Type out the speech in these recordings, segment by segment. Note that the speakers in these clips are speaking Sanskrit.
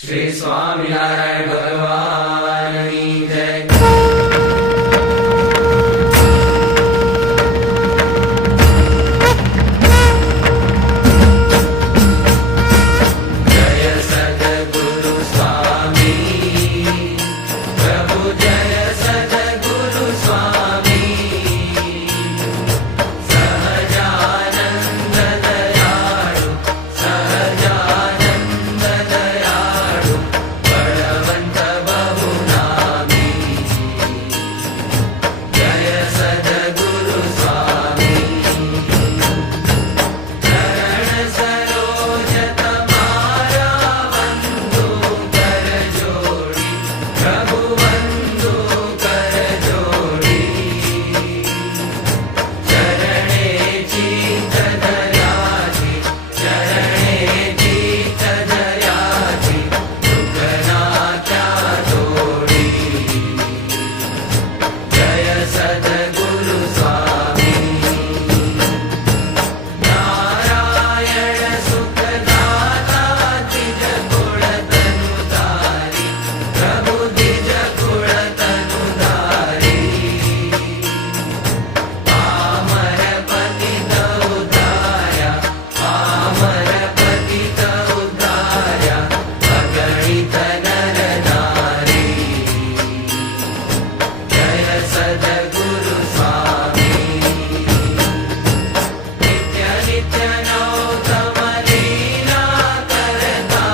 श्री स्वामिनारायण भगवान की जय। जय सद्गुरु स्वामी प्रभु, जय सद्गुरु स्वामी, सहजानंद दयाळु, सहजानंद दयाळु, बलवंत बहुनामी। जय सद्गुरु स्वामी, चरण सरोज तमारा वंदो कर जोड़ी, प्रभु वंदो कर जोड़ी। चरणे चित दयाची, चरणे चित दयाची, दुखना क्या जोड़ी। जय सद्गुरु स्वामी, नारायण सुखदाता द्विज कुल तनुधारी, प्रभु द्विज कुल तनुधारी। पामर पतित उद्धार्य, पामर पतित उद्धार्य, अगणित नर नारी। जय सद्गुरु स्वामी, नित्य नित्य नौतम लीला करता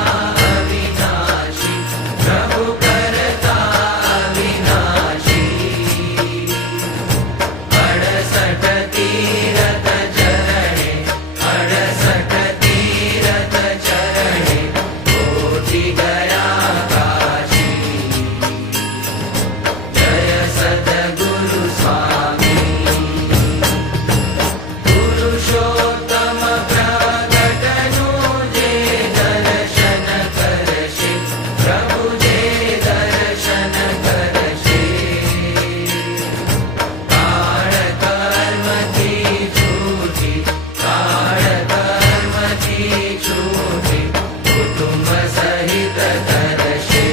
अविनाशी, प्रभु करता अविनाशी। 68 तीरथ चरणे, 68 तीरथ चरणे, कोटि गया काशी। जय सद्गुरु स्वामी, पुरुषोत्तम प्रगटनु जे दर्शन करशे, प्रभु जे दर्शन करशे। काळ कर्म की छूटी, काळ कर्म की छूटी, कुटुंब सहित करशे।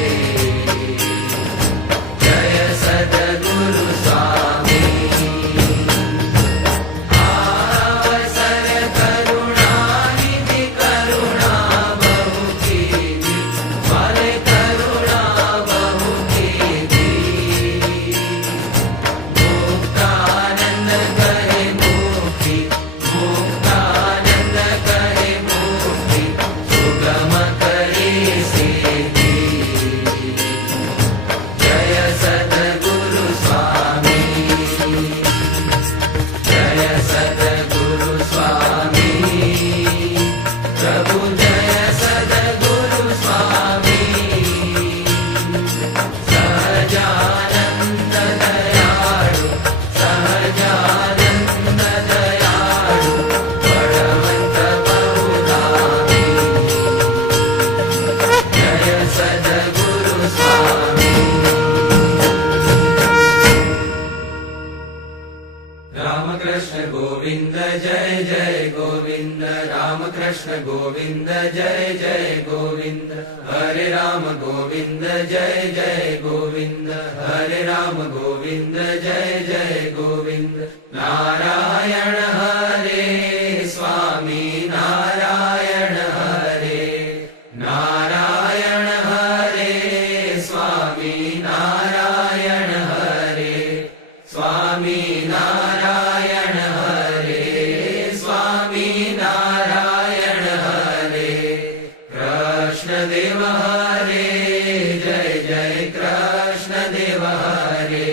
जय सद्गुरु स्वामी, आवसर करुणानिधि, करुणा बहु कीधी, वाले करुणा बहु कीधी। मुक्तानंद करे मुक्ति, मुक्तानंद करे मुक्ति, सुगम करे सिद्धि। जय सद्गुरु स्वामी, जय सद्गुरु स्वामी, प्रभु जय सद्गुरु स्वामी। सहजानंद दयाळु, सहजानंद दयाळु, बलवंत बहुनामी। जय सद्गुरु स्वामी। रामकृष्ण गोविंद जय जय गोविंद, रामकृष्ण गोविंद जय जय गोविंद, हरे राम गोविंद जय जय गोविंद, हरे राम गोविंद जय जय गोविंद। नारायण हरे स्वामी, नारायण हरे, नारायण हरे स्वामी, नारायण हरे, स्वामी नारायण हरे, स्वामी नारायण हरे। कृष्ण देव हरे, जय जय कृष्ण देव हरे,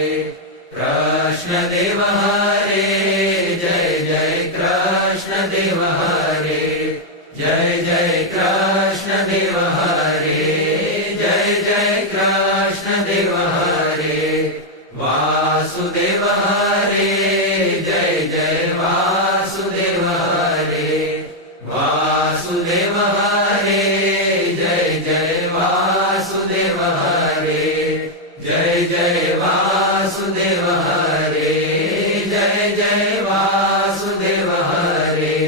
कृष्ण देव हरे, जय जय कृष्ण देव हरे, जय जय कृष्ण देव हरे, जय जय कृष्ण देव हरे। वासुदेव हरे, जय जय वासुदेव हरे, वासुदेव हरे, जय जय वासुदेव हरे, जय जय वासुदेव हरे, जय जय वासुदेव हरे।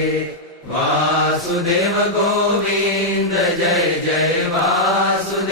वासुदेव गोविंद जय जय वासुदेव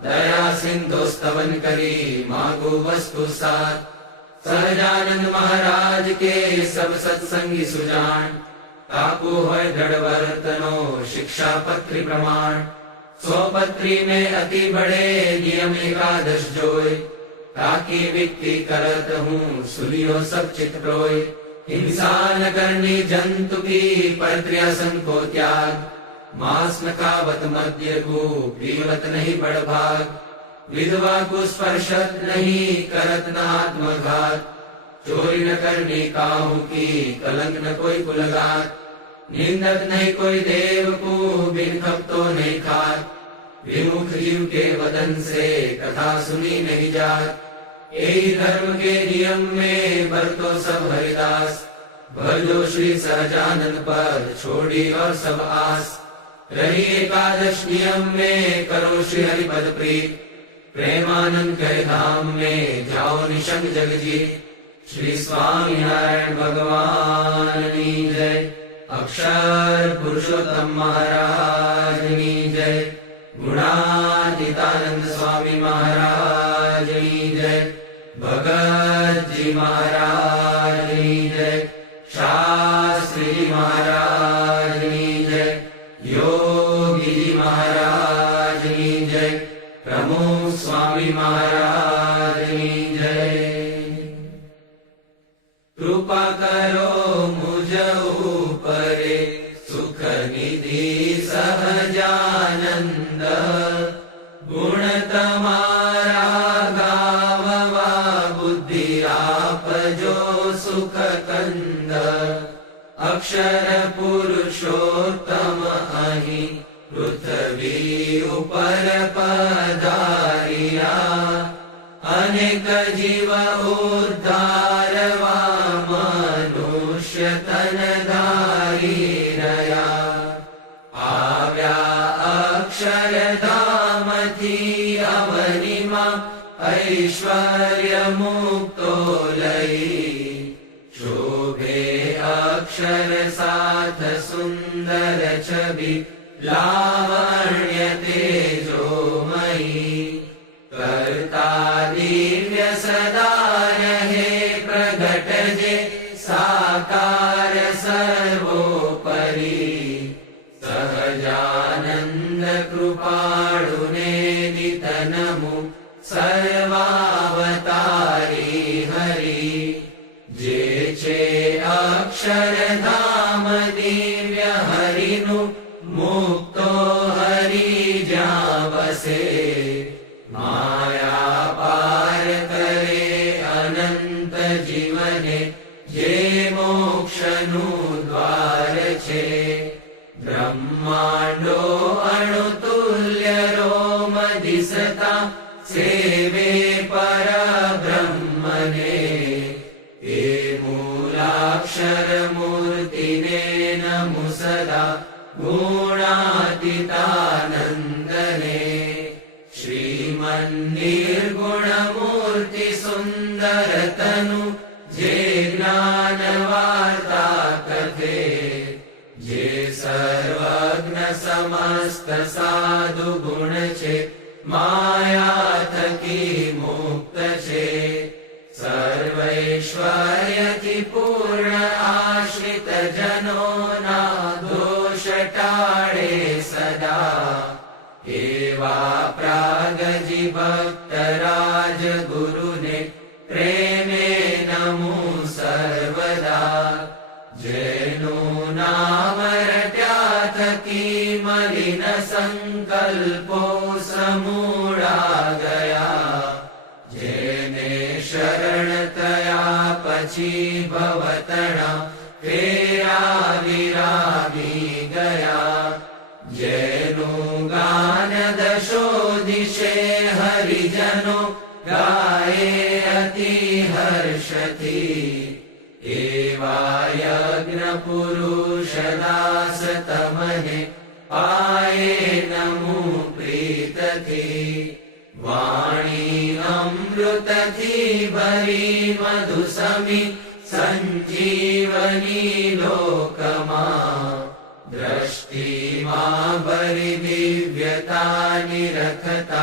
दया सिंधु स्तवन करी मांगू वस्तु साथ। सहजानंद महाराज के सब सत्संगी सुजान, ताकू होय दृढ़ वर्तनो शिक्षा पत्री प्रमाण। 100 पत्री में अति बड़े नियम एकादश जोय, ताकि विक्ति करत हूँ सुनियो सब चित प्रोय। हिंसा न करनी जंतु की परत्रियासन को त्याग, मांस न खावत मद्य को पीवत नहीं बड़भाग। विधवा को स्पर्शत नहीं करत न आत्मघात, चोरी न करनी काहू की कलंक न कोई कुलगात। निंदक नहीं कोई देव को बिन खपतो नहीं खात, विमुख जीव के वदन से कथा सुनी नहीं जात। यही धर्म के नियम में बरतो सब हरिदास, भजो श्री सहजानंद पद छोड़ी और सब आस। रही एकादश नियम में करो श्री हरि पद प्रीत, प्रेमानंद के धाम में जाओ निशंक जगजीत। श्री स्वामी नारायण भगवान की जय, अक्षर पुरुषोत्तम महाराज की जय, गुणातीतानंद स्वामी महाराज की जय, भगत जी महाराज की जय, शास्त्री जी महाराज की जय, योगी जी महाराज की जय, प्रमुख स्वामी महाराज की जय। कृपा करो मुझ ऊपरे सुख निधि सहजानंद, गुण तमारा गाववा बुद्धि आप जो सुख कंद। अक्षर पुरुषोत्तम अहि पृथ्वी ऊपर पधारिया, अनेक जीव उद्धारवा मनुष्य तन धारी रया। आव्या अक्षर धाम थी अवनिमा, ऐश्वर्य मुक्तो लई। शोभे अक्षर साथ सुंदर छवि, लावण्य तेजोमयी। करता दिव्य सदा रहे प्रगट जे, साकार सर्वोपरि। सहजानंद कृपाळुने नितनमु, सर्वावतारी हरि। जेचे अक्षरधाम दिव्य हरिनु, मुक्तो हरि ज्या बसे। माया पार करे अनंत जीवने, जे मोक्षनु द्वार छे। ब्रह्मांडो अणुतुल्य रोम दिसता, सेवे पर ब्रह्मने। हे मूलाक्षर मूर्तिने नमु सदा, गुणातीतानंदने। श्रीमन्निर्गुण मूर्ति सुंदर तनु, जे ज्ञान वार्ता कथे। जे सर्वज्ञ समस्त साधु गुण छे, माया थकी मुक्त छे। सर्वैश्वर्य की पूर्ण आश्रित जनों ना, दोष टाळे सदा। एवा प्रागजी भक्त राज गुरुने, प्रेमे नमु सर्वदा। जेनु नाम रट्या थकी मलिन संकल्पो समूढ़ा गया। जेने शरण तया पछी भवतणा, फेरा विरागी गया। जेनु गान दशो दिशे हरिजनो, गाये अति हर्षति। एवा यज्ञ पुरुष दास तमने, पाये नमु प्रीत थी। वाणी अमृत थी भरी मधु समी, संजीवनी लोकमा। दृष्टि मां भरी दिव्यता निरखता,